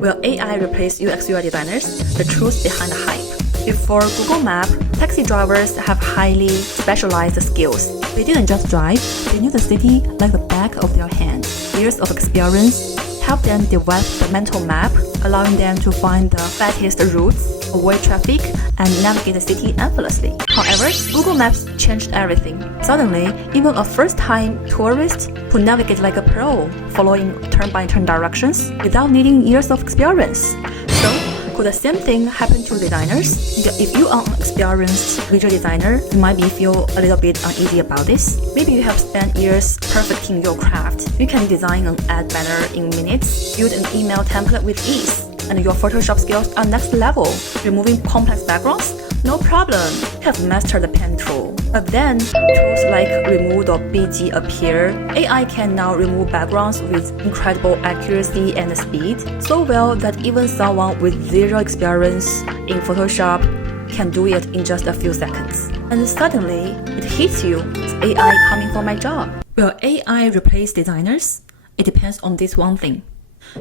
Will AI replace UX/UI designers? The truth behind the hype. Before Google Maps, taxi drivers have highly specialized skills. They didn't just drive, they knew the city like the back of their hand. Years of experience helped them develop the mental map, allowing them to find the fastest routes, avoid traffic, and navigate the city effortlessly. However, Google Maps changed everything. Suddenly, even a first-time tourist could navigate like a pro, following turn-by-turn directions without needing years of experience. So, could the same thing happen to designers? If you are an experienced visual designer, you might feel a little bit uneasy about this. Maybe you have spent years perfecting your craft. You can design an ad banner in minutes, build an email template with ease, and your Photoshop skills are next level. Removing complex backgrounds? No problem. You have mastered the pen tool. But then, tools like remove.bg appear. AI can now remove backgrounds with incredible accuracy and speed, so well that even someone with zero experience in Photoshop can do it in just a few seconds. And suddenly, it hits you, is AI coming for my job? Will AI replace designers? It depends on this one thing.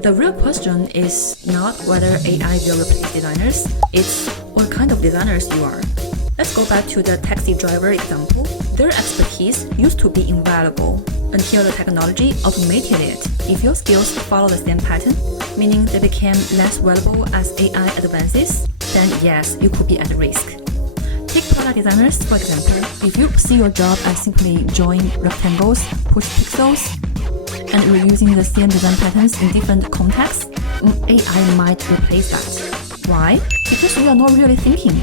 The real question is not whether AI will replace designers, it's what kind of designers you are. Let's go back to the taxi driver example. Their expertise used to be invaluable until the technology automated it. If your skills follow the same pattern, meaning they became less valuable as AI advances, then yes, you could be at risk. Take product designers, for example. If you see your job as simply drawing rectangles, push pixels, and reusing the same design patterns in different contexts, AI might replace that. Why? Because you are not really thinking.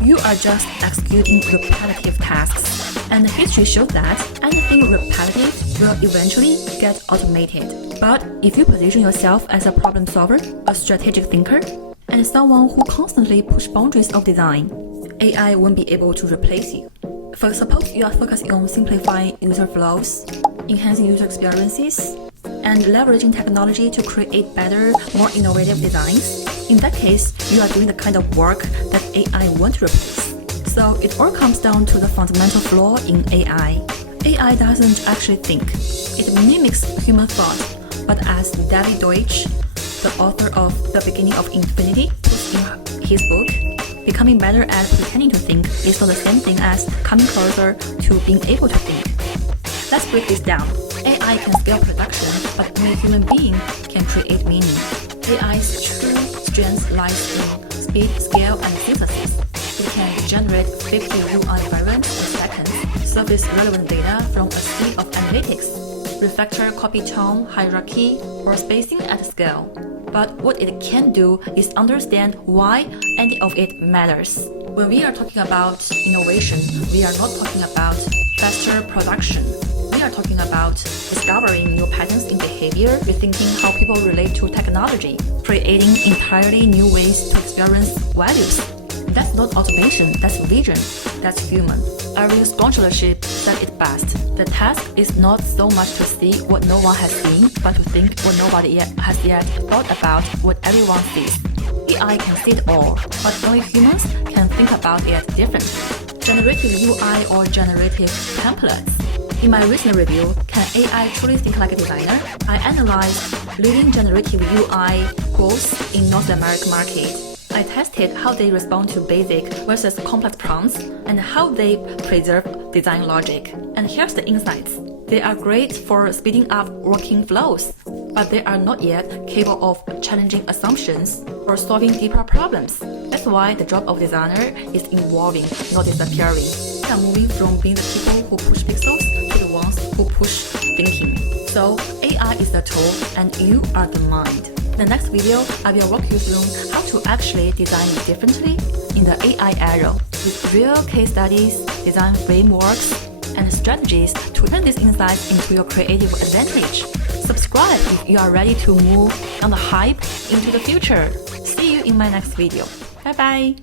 You are just executing repetitive tasks. And history shows that anything repetitive will eventually get automated. But if you position yourself as a problem solver, a strategic thinker, and someone who constantly pushes boundaries of design, AI won't be able to replace you. For suppose you are focusing on simplifying user flows, enhancing user experiences, and leveraging technology to create better, more innovative designs. In that case, you are doing the kind of work that AI won't replace. So it all comes down to the fundamental flaw in AI. AI doesn't actually think. It mimics human thought, but as David Deutsch, the author of The Beginning of Infinity, puts in his book, becoming better at pretending to think is not the same thing as coming closer to being able to think. Let's break this down. AI can scale production, but only a human being can create meaning. AI's true strength lies in speed, scale, and synthesis. It can generate 50 UI variants per second, surface relevant data from a sea of analytics, refactor copy tone, hierarchy, or spacing at scale. But what it can do is understand why any of it matters. When we are talking about innovation, we are not talking about faster production. We are talking about discovering new patterns in behavior, rethinking how people relate to technology, creating entirely new ways to experience values. That's not automation, that's vision, that's human. Irving's scholarship said it best. The task is not so much to see what no one has seen, but to think what nobody has yet thought about what everyone sees. AI can see it all, but only humans can think about it differently. Generative UI or generative templates. In my recent review, Can AI Truly Think Like a Designer? I analyzed leading generative UI growth in North American market. I tested how they respond to basic versus complex prompts and how they preserve design logic. And here's the insights. They are great for speeding up working flows, but they are not yet capable of challenging assumptions or solving deeper problems. That's why the job of designer is evolving, not disappearing. We are moving from being the people who push pixels to the ones who push thinking. So AI is the tool and you are the mind. In the next video, I will walk you through how to actually design differently in the AI era with real case studies, design frameworks, and strategies to turn these insights into your creative advantage. Subscribe if you are ready to move on the hype into the future. See you in my next video. Bye bye!